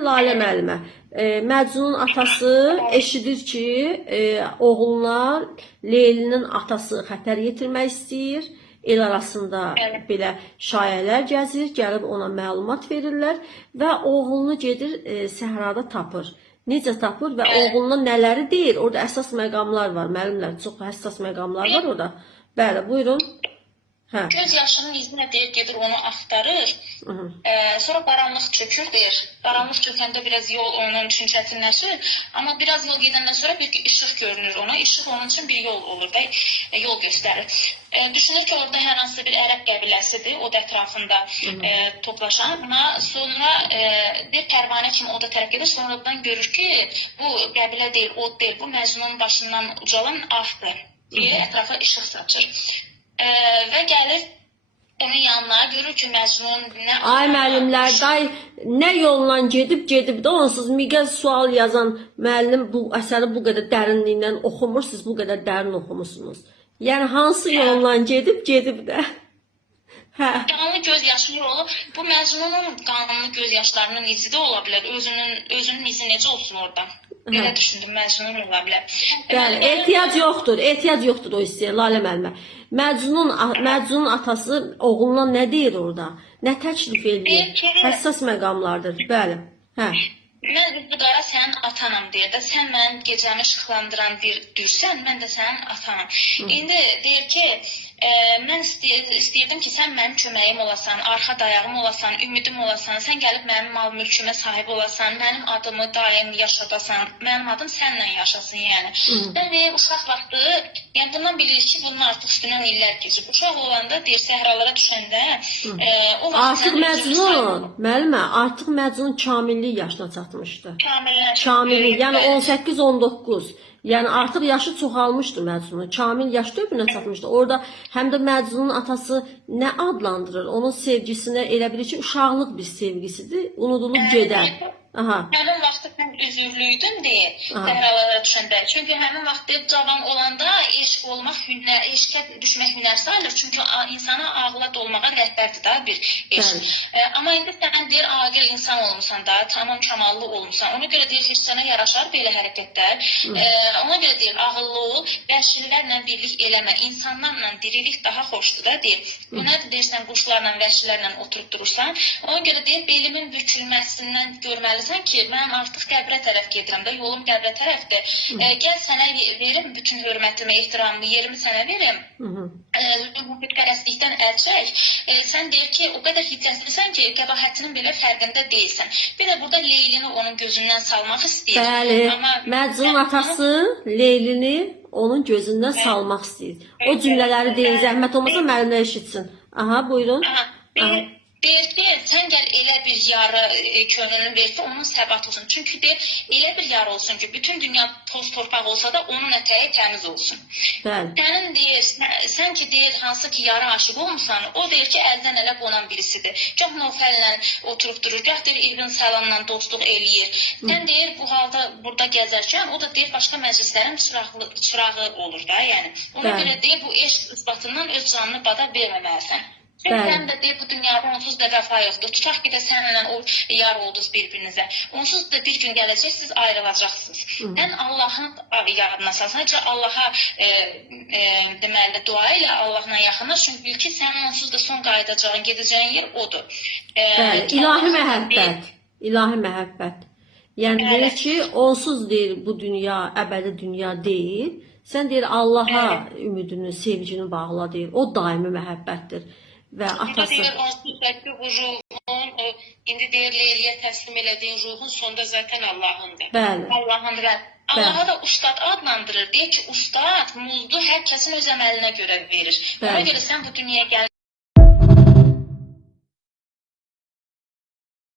Lalə müəllimə, Məcnunun atası eşidir ki, oğluna Leylinin atası xətər yetirmək istəyir. El arasında belə şayələr gəzir, gəlib ona məlumat verirlər və oğlunu gedir səhrada tapır. Necə tapır və oğluna nələri deyir? Orada əsas məqamlar var, müəllimlər, çox həssas məqamlar var orada. Bəli, buyurun. Göz yaşının izinə deyir, gedir onu axtarır. Sonra qaranlıq çökür, deyir. Qaranlıq çökəndə biraz yol onun üçün çətinləşir. Amma biraz yol gedəndən sonra bir işıq görünür ona. İşıq onun üçün bir yol olur da, yol göstərir. Düşünür ki, orada hər hansı bir ərəb qəbiləsidir, o da ətrafında toplaşan. Buna sonra bir pərvanə kimi o da tərəf gedir. Sonradan görür ki, bu qəbilə deyil, o deyil, bu Məcnunun başından ucalan ahdır deyə ətrafa işıq saçır. Və gəlir onun yanına, görür ki, Məcnun nə... Ay müəllimlər, nə yolla gedib də onsuz miqyas sual yazan müəllim bu əsəri bu qədər dərinliyindən oxumur, siz bu qədər dərin oxumursunuz. Yəni hansı yolla gedib də? Qanlı göz yaşı yolu, bu Məcnunun qanlı göz yaşlarının izi də ola bilər, özünün izi necə olsun orada? Belə düşündüm, Məcnunun ola bilər. Bəli, ehtiyac yoxdur o hissəyə, Lalə müəllimə. Məcnunun atası oğluna nə deyir orada? Nə təklif edir? Həssas məqamlardır, bəli. Mən qara sənin atanam deyə də, sən mənim gecəmi işıqlandıran bir dürsən, mən də sənin atanam. İndi deyir ki, mən istəyirdim ki, sən mənim köməyim olasan, arxa dayağım olasan, ümidim olasan, sən gəlib mənim mal mülkümə sahib olasan, mənim adımı daim yaşadasan, mənim adım sənlə yaşasın, yəni. Yəni, uşaq vaxtı, yəni bundan bilirik ki, bunun artıq üstündən illər keçib. Uşaq olanda, deyir, səhralara düşəndə, artıq Məcnun, müəllimə, artıq Məcnun kamillik yaşına çatmışdı. Kamillik, yəni 18-19. Yəni artıq yaşı çoxalmışdı Məcnunun. Kamil yaş dövrünə çatmışdı. Orada həm də Məcnunun atası nə adlandırır? Onun sevgisinə elə bilir ki, uşaqlıq bir sevgisidir. Unudulub gedər. Həmin vaxtı mən üzürlüydüm deyir, səhralara düşəndə. Çünki həmin vaxtı cavan olanda eşq olmaq, eşqə düşmək hünər sayılır. Çünki insana ağla dolmağa rəhbərdir da bir eşq. Amma indi sən deyir, aqil insan olmuşsan da, tamam kamallı olmuşsan. Ona görə deyir, heç sənə yaraşar belə hərəkətlər. Ona görə deyir, ağıllı ol, vəhşilərlə birlik eləmə, insanlarla dirilik daha xoşdur da deyir. Buna da deyirsən, quşlarla, vəhşilərlə oturub durursan. Ona görə deyir, belimin bükülməsindən görməlisən ki, mən artıq qəbrə tərəf gedirəm də, yolum qəbrə tərəfdir. Gəl sənə verim bütün hörmətimi, ehtiramımı, yerimi sənə verim. Müfidpərəstlikdən əl çək. Sən deyir ki, o qədər hiddətlisən ki, qəbahətinin belə fərqində deyilsən. Bir də burada Leylini onun gözündən salmaq istəyir. Bəli, Məcnunun atası Leylini onun gözündən salmaq istəyir. O cümlələri deyin, zəhmət olmasa müəllimlər eşitsin. Buyurun. Deyir ki, sən gəl elə bir yarı könlünü versə, onun səbat olsun. Çünki deyir, elə bir yarı olsun ki, bütün dünya toz torpaq olsa da onun ətəyi təmiz olsun. Sənin deyir, sən ki deyir, hansı ki yarı aşıq olmuşsan, o deyir ki, əldən ələ qonan birisidir. Gah Nofəllə oturub durur, gah deyir, İbn Səlamla dostluq eləyir. Sən deyir, bu halda burada gəzərkən, o da deyir, başqa məclislərin çırağı olur da, yəni. Ona görə deyir, bu eşq isbatından öz canını bada verməməlisən. Çünki sən də deyir, bu dünyada onsuz da vəfa yoxdur. Tutaq ki də sənlə o yar oldunuz bir-birinizə. Onsuz da bir gün gələcək, siz ayrılacaqsınız. Sən Allahın yadına salsan, Allaha deməli, dua ilə Allahla yaxınlaş. Çünki bil ki, sənin onsuz da son qayıdacağın, gedəcəyin yer odur. İlahi məhəbbət. İlahi məhəbbət. Yəni deyir ki, onsuz deyir, bu dünya əbədi dünya deyil. Sən deyir, Allaha ümidini, sevgini bağla deyir. O daimi məhəbbətdir. Və atası. Deyir, onsuz da ki, bu ruhun, indi deyir, Leyliyə təslim elədiyin ruhun sonda zaten Allahındır. Bəli. Allahındır. Allaha da ustad adlandırır. Deyir ki, ustad, muldu hər kəsin öz əməlinə görə verir. Ona görə sən bu dünyaya gəl.